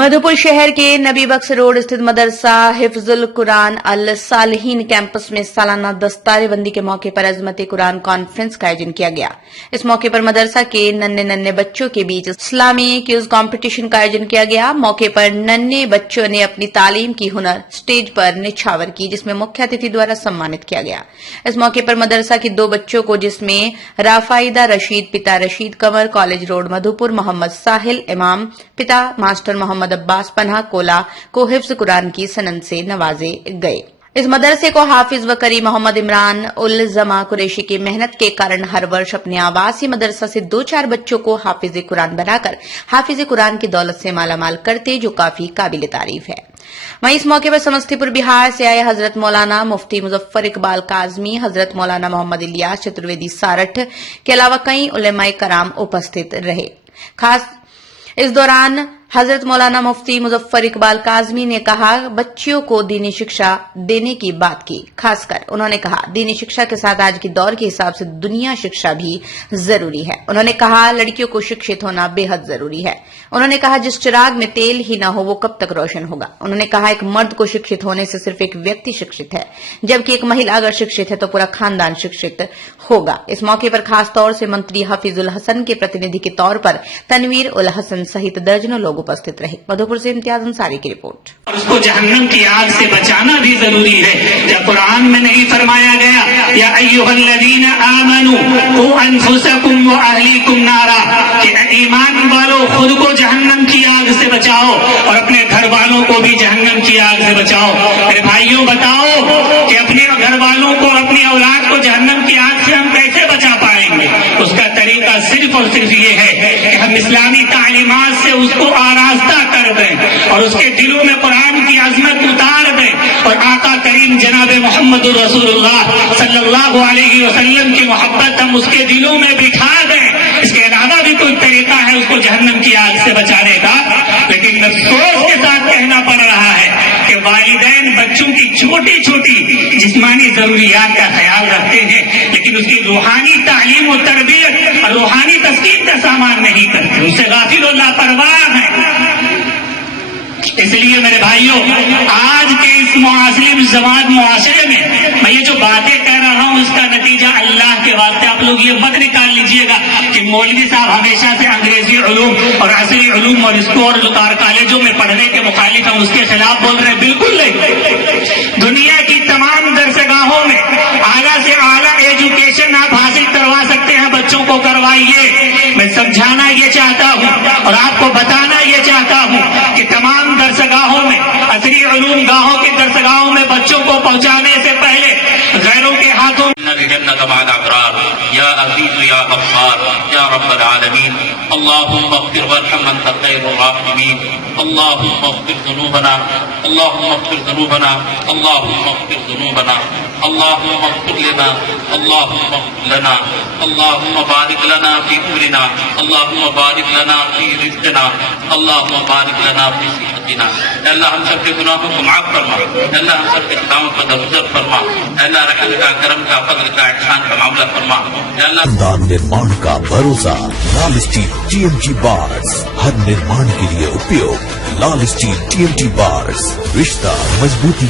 मधुपुर शहर के नबी बख्श रोड स्थित मदरसा हिफ्जुल कुरान अल सालिहीन कैंपस में सालाना दस्तारेबंदी के मौके पर अजमत कुरान कॉन्फ्रेंस का आयोजन किया गया। इस मौके पर मदरसा के नन्हे बच्चों के बीच इस्लामी क्विज कंपटीशन का आयोजन किया गया। मौके पर नन्हे बच्चों ने अपनी तालीम की हुनर स्टेज पर निछावर की, जिसमें मुख्य अतिथि द्वारा सम्मानित किया गया। इस मौके पर मदरसा की 2 बच्चों को, जिसमें राफाइदा रशीद पिता रशीद कंवर कॉलेज रोड मधुपुर, मोहम्मद साहिल इमाम पिता मास्टर मोहम्मद अब्बास पन्हा कोला को हिफ्ज कुरान की सनद से नवाजे गए। इस मदरसे को हाफिज व करी मोहम्मद इमरान उल जमा कुरैशी की मेहनत के कारण हर वर्ष अपने आवासीय मदरसा से 2-4 बच्चों को हाफिज कुरान बनाकर हाफिज कुरान की दौलत से मालामाल करते, जो काफी काबिल तारीफ है। वहीं इस मौके पर समस्तीपुर बिहार से आए हजरत मौलाना मुफ्ती मुजफ्फर इकबाल काजमी, हजरत मौलाना मोहम्मद इलियास चतुर्वेदी सारठ के अलावा कई उलेमाए कराम उपस्थित रहे। खास इस दौरान हजरत मौलाना मुफ्ती मुजफ्फर इकबाल काजमी ने कहा, बच्चियों को दीनी शिक्षा देने की बात की। खासकर उन्होंने कहा, दीनी शिक्षा के साथ आज के दौर के हिसाब से दुनिया शिक्षा भी जरूरी है। उन्होंने कहा, लड़कियों को शिक्षित होना बेहद जरूरी है। उन्होंने कहा, जिस चिराग में तेल ही न हो वो कब तक रोशन होगा। उन्होंने कहा, एक मर्द को शिक्षित होने से सिर्फ एक व्यक्ति शिक्षित है, जबकि एक महिला अगर शिक्षित है तो पूरा खानदान शिक्षित होगा। इस मौके पर खास तौर से मंत्री हफीजुल हसन के प्रतिनिधि के तौर पर तनवीर उल हसन सहित दर्जनों लोग उपस्थित रहे। मधुपुर से इम्तियाज अंसारी की रिपोर्ट। उसको जहन्नम की आग से बचाना भी जरूरी है। जब कुरान में नहीं फरमाया गया, या अय्युहल्लज़ीना आमनू कू अनफुसकुम व अहलीकुम नारा, कि ईमान वालों खुद को जहन्नम की आग से बचाओ और अपने घर वालों को भी जहन्नम की आग से बचाओ। मेरे भाइयों, बताओ कि अपने घर वालों को, अपनी औलाद को जहन्नम की आग से हम कैसे बचा पाएंगे? उसका तरीका सिर्फ और सिर्फ ये है कि हम इस्लामी तालीमात से उसको आरास्ता कर दें और उसके दिलों में कुरान की अजमत उतार दें और आका करीम जनाब मोहम्मद रसूलुल्लाह सल्लल्लाहु अलैहि वसल्लम की मोहब्बत हम उसके दिलों में बिठा दें। इसके अलावा भी कोई तरीका है उसको जहन्नम की आग से बचाने का, लेकिन अफसोस के साथ कहना पड़ रहा है कि वालिदैन बच्चों की छोटी छोटी जिस्मानी जरूरियात का ख्याल रखते हैं, लेकिन उसकी रूहानी तालीम और तरबियत और रूहानी तस्कीन का सामान नहीं करते, उससे गाफिल और लापरवाह है। इसलिए मेरे भाइयों, आज के इस मुआसिर जमात मुआशरे में मैं ये जो बातें कह रहा हूँ, इसका नतीजा अल्लाह के वास्ते आप लोग ये मत निकाल लीजिएगा कि मौलवी साहब हमेशा से अंग्रेजी उलूम और असली उलूम और इसको और कॉलेजों में पढ़ने के मुखालिफ हम उसके खिलाफ बोल रहे हैं। बिल्कुल नहीं। दुनिया की तमाम दरसगाहों में आला से आला एजुकेशन आप हासिल करवा सकते हैं, बच्चों को करवाइए। मैं समझाना ये चाहता हूँ और आपको बताना ये चाहता हूँ कि तमाम दरसगाहों में, असली उलूम गाहों के दरसगाहों में बच्चों को पहुंचाने से पहले गैरों के हाथों या अज़ीज़ या गफ़्फ़ार या रब्बल आलमीन, अल्लाहुम्मा अग़फ़िर वरहम अन्ता ख़ैरुर राहिमीन, अल्लाहुम्मा अग़फ़िर ज़ुनूबना, अल्लाहुम्मा अग़फ़िर ज़ुनूबना, अल्लाहुम्मा अग़फ़िर ज़ुनूबना, अल्लाहुम्मा अग़फ़िर लना, अल्लाहुम्मा अग़फ़िर लना, अल्लाहुम्मा बारिक लना फ़ी उमरिना, अल्लाहुम्मा बारिक लना फ़ी रिज़्क़िना, अल्लाहुम्मा बारिक लना फ़ी सिहतिना। अल्लाह हम सबके गुनाहों को माफ फरमा, अल्लाह हम सबके गुनाहों को दरगुजर फरमा, अल्लाह रहम का, करम का, फज़ल का, ihसान का मामला फरमा। अल्लाह निर्माण का भरोसा लाल स्टील TMT बार्स, हर निर्माण के लिए उपयोग। लाल स्टील TMT बार्स, रिश्ता मजबूती